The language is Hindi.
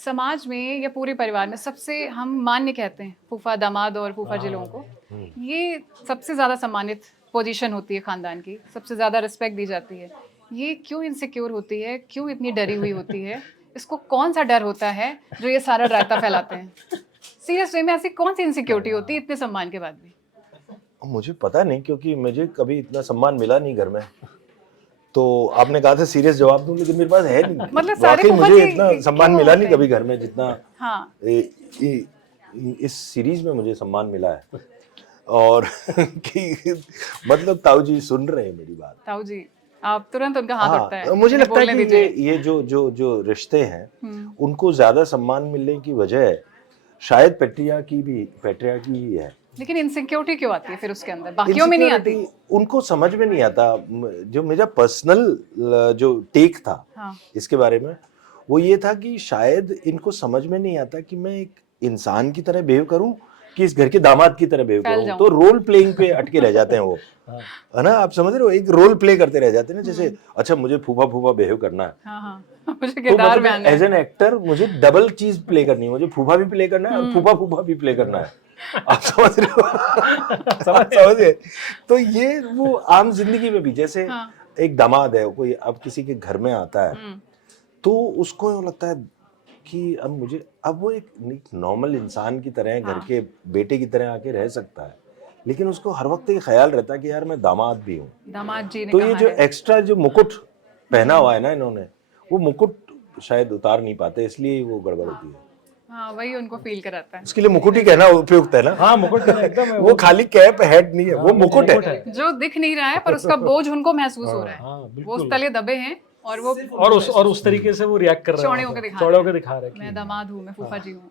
समाज में या पूरे परिवार में सबसे हम मान्य कहते हैं फूफा दामाद और फूफा जी लोगों को, ये सबसे ज़्यादा सम्मानित पोजीशन होती है खानदान की, सबसे ज़्यादा रिस्पेक्ट दी जाती है। ये क्यों इनसिक्योर होती है, क्यों इतनी डरी हुई होती है? इसको कौन सा डर होता है जो ये सारा रायता फैलाते हैं? सीरियस वे में ऐसी कौन सी इनसिक्योरिटी होती है इतने सम्मान के बाद भी? मुझे पता नहीं, क्योंकि मुझे कभी इतना सम्मान मिला नहीं घर में। तो आपने कहा था सीरियस जवाब दूं, लेकिन मेरे पास है नहीं। मतलब सारे वाकई फूफा मुझे जी इतना सम्मान क्यों मिला होते नहीं हैं? कभी घर में जितना हाँ, इस सीरीज में मुझे सम्मान मिला है। और कि मतलब ताऊ जी सुन रहे हैं मेरी बात। ताऊ जी, आप तुरंत उनका हाथ उठता है। मुझे इन्हें लगता है बोलने कि दीजिए। ये जो रिश्ते हैं उनको ज्यादा सम्मान मिलने की वजह शायद पेट्रिया की ही है। लेकिन इनसिक्योरिटी क्यों आती है फिर उसके अंदर? बाकियों में नहीं आती? Insecurity उनको समझ में नहीं आता। जो मेरा पर्सनल जो टेक था हाँ, इसके बारे में, वो ये था कि शायद इनको समझ में नहीं आता कि मैं एक इंसान की तरह बिहेव करूं कि इस घर के दामाद की तरह बिहेव फैल करूं। जाऊं। तो रोल प्लेइंग पे अटके रह जाते हैं वो, है ना? आप समझ रहे हो, एक रोल प्ले करते रह जाते हैं ना, जैसे अच्छा मुझे फूफा फूफा बिहेव करना है, हाँ, हाँ। मुझे तो किरदार मतलब में आना एज है। एन एक्टर मुझे डबल चीज प्ले करनी है। मुझे फूफा भी प्ले करना है और फूफा फूफा भी प्ले करना है। आप समझ रहे हो? आप समझे? तो ये वो आम जिंदगी में भी, जैसे हाँ, एक दामाद है, कोई अब किसी के घर में आता है तो उसको यूं लगता है कि अब वो एक नॉर्मल इंसान की तरह घर के बेटे की तरह आके रह सकता है, लेकिन उसको हर वक्त ये ख्याल रहता है कि यार मैं दामाद भी हूँ। दामाद जी ने तो कहा ये जो है। एक्स्ट्रा जो मुकुट पहना हुआ है ना इन्होंने, वो मुकुट शायद उतार नहीं पाते, इसलिए वो गड़बड़ होती है। हाँ, वही उनको फील कराता है। उसके लिए मुकुट ही कहना उपयुक्त है ना। हाँ, मुकुट कहना एकदम है। वो खाली कैप हेड नहीं है, वो मुकुट है। जो दिख नहीं रहा है पर उसका बोझ उनको महसूस हो रहा है। हाँ, वो बिल्कुल। उस तले दबे हैं और वो और उस तरीके से वो रिएक्ट कर रहे हैं, चौड़े होकर दिखा चौड़े होकर दिखा रहे हैं कि मैं दामाद हूँ, मैं फूफा जी हूँ।